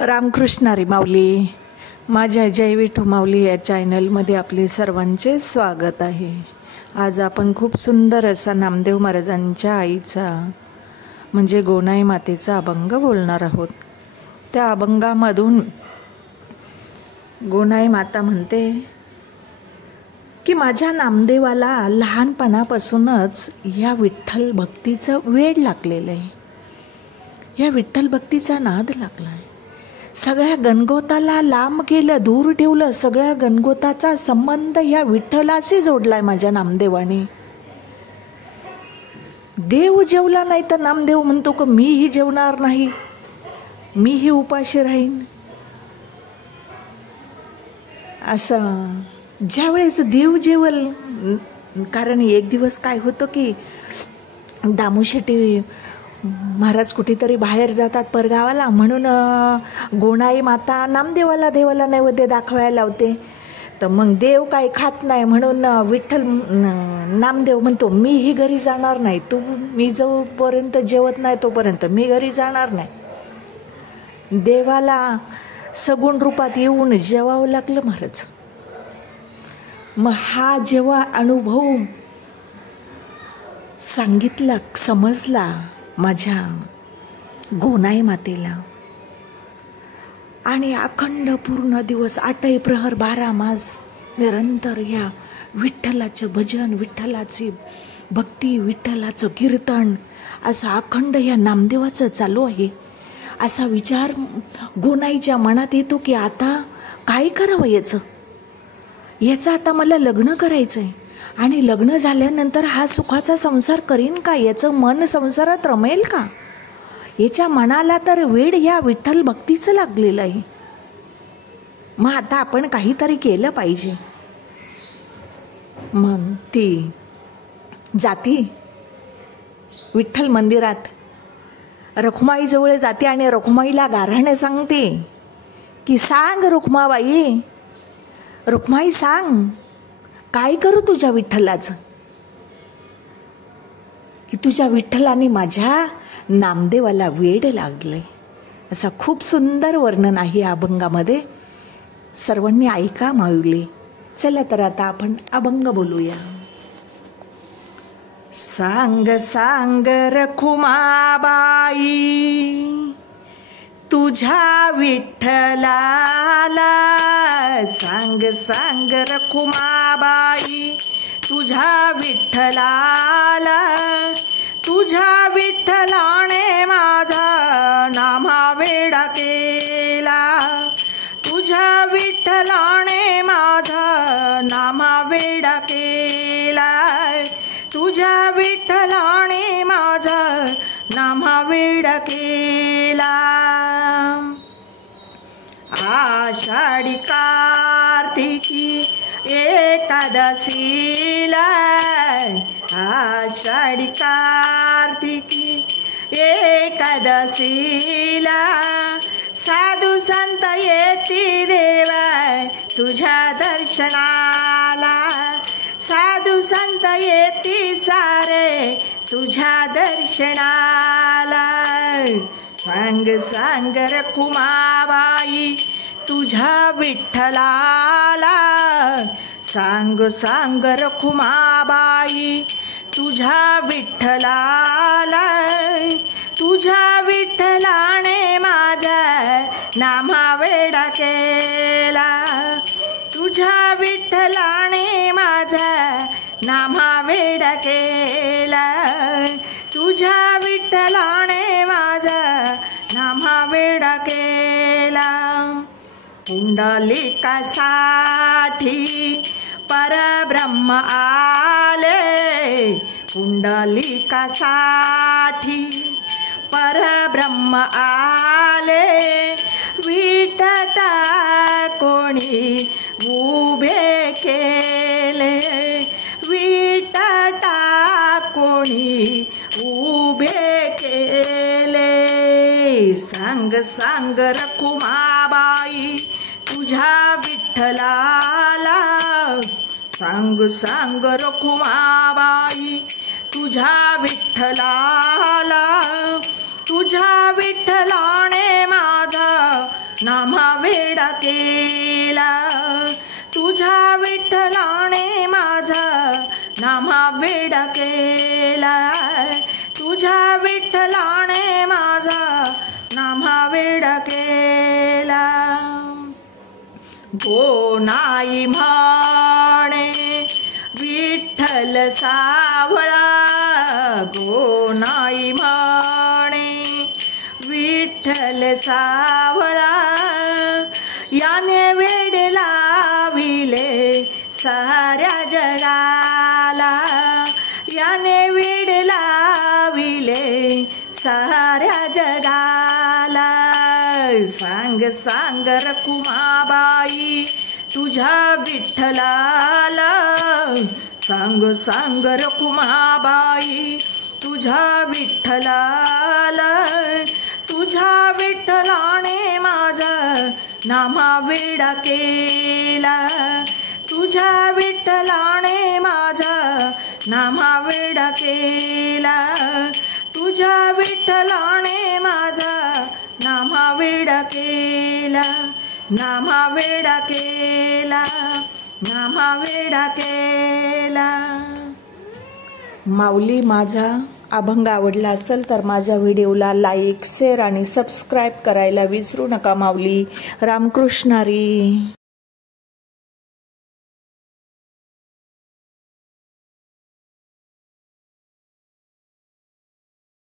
रामकृष्ण हरी माऊली. माझ्या जय विठू माऊली या चॅनलमध्ये आपले सर्वांचे स्वागत आहे. आज आपण खूप सुंदर असा नामदेव महाराजांच्या आईचा म्हणजे गोनाई मातेचा अभंग बोलणार आहोत. त्या अभंगामधून गोनाई माता म्हणते की माझ्या नामदेवाला लहानपणापासूनच या विठ्ठल भक्तीचं वेड लागलेलं आहे. या विठ्ठल भक्तीचा नाद लागला आहे. सगळ्या गणगोताला लांब केलं, दूर ठेवलं. सगळ्या गणगोताचा संबंध या विठ्ठलाशी जोडलाय माझ्या नामदेवाने. देव जेवला नाही तर नामदेव म्हणतो की मीही जेवणार नाही, मीही उपाशी राहीन. असं ज्यावेळेस देव जेवल, कारण एक दिवस काय होतं की दामूशेट्टी महाराज कुठेतरी बाहेर जातात परगावाला, म्हणून गोनाई माता देवाला नैवेद्य दाखवायला लावते. तर मग देव काही खात नाही, म्हणून विठ्ठल नामदेव म्हणतो मीही घरी जाणार नाही, मी जोपर्यंत जेवत नाही तोपर्यंत मी घरी जाणार नाही. देवाला सगुण रूपात येऊन जेवावं लागलं महाराज. मग हा जेव्हा अनुभव सांगितला, समजला माझ्या गोनाई मातेला, आणि अखंड पूर्ण दिवस 8 प्रहर 12 मास निरंतर या विठ्ठलाचं भजन, विठ्ठलाची भक्ती, विठ्ठलाचं कीर्तन असं अखंड या नामदेवाचं चालू आहे. असा विचार गोनाईच्या मनात येतो की आता काय करावं, याचं आता मला लग्न करायचं आहे, आणि लग्न झाल्यानंतर हा सुखाचा संसार करीन का, याचं मन संसारात रमेल का. याच्या मनाला तर वेड या विठ्ठल भक्तीचं लागलेलं आहे. मग आता आपण काहीतरी केलं पाहिजे. मग ती जाती विठ्ठल मंदिरात, रखुमाईजवळ जाते आणि रखुमाईला गाऱ्हाणे सांगते की सांग रुक्माबाई, रुक्माई सांग काय करू तुझ्या विठ्ठलाचं, की तुझ्या विठ्ठलाने माझ्या नामदेवाला वेड लागले. असं खूप सुंदर वर्णन आहे या अभंगामध्ये. सर्वांनी ऐका माऊली. चला तर आता आपण अभंग बोलूया. सांग सांग रखुमाबाई तुझ्या विठ्ठलाला, सांग सांग रखुमाबाई तुझ्या विठ्ठलाला, तुझ्या विठ्ठलाने माझा नामा वेडा केला, तुझ्या विठ्ठलाने माझा नामा वेडा केला, तुझ्या विठ्ठलाने माझा नामा वेडा केला. आषाढी कार्तिकी एकादशीला, आषाढी कार्तिकी एकादशीला, साधू संत येती देवा तुझ्या दर्शनाला, साधू संत येती सारे तुझ्या दर्शनाला. सांग सांग रखुमाबाई तुझ्या विठ्ठलाला, सांग सांग रखुमाबाई तुझ्या विठ्ठलाला, तुझ्या विठ्ठलाने माझा नामा वेडा केला, तुझ्या विठ्ठलाने माझा नामा वेडा केला, तुझ्या विठ्ठलाने माझा नामा वेडा केला. पुंडलिकासाठी परब्रह्म आले, पुंडलिकासाठी परब्रह्म आले, विठ्ठला कोणी उभे केले, विठ्ठला कोणी उभे केले. सांग सांग रखुमाबाई तुझ्या विठ्ठलाला, सांग सांग रखुमाबाई तुझ्या विठ्ठलाला, तुझ्या विठ्ठलाने माझा नामा वेडा केला, तुझ्या विठ्ठलाने माझा नामा वेडा केला, तुझ्या विठ्ठलाने माझा नामा वेडा केला. गो नाही म्हणे विठ्ठल सावळा, गो नाही म्हणे विठ्ठल सावळा, याने वेड लाविले साऱ्या जगाला, याने वेड लाविले साऱ्या जगाला. सांग सांग रखुमाबाई तुझ्या विठ्ठलाला, सांग सांग रखुमाबाई तुझ्या विठ्ठलाला, तुझ्या विठ्ठलाने माझा नामा वेडा केला, तुझ्या विठ्ठलाने माझा नामा वेडा केला, तुझ्या विठ्ठलाने माझा नामा वेडा केला, नामा वेडा केला, नामा वेडा केला. माऊली, माझा अभंग आवडला असेल तर माझ्या व्हिडिओला लाईक, शेअर आणि सबस्क्राईब करायला विसरू नका माऊली. रामकृष्ण हरी.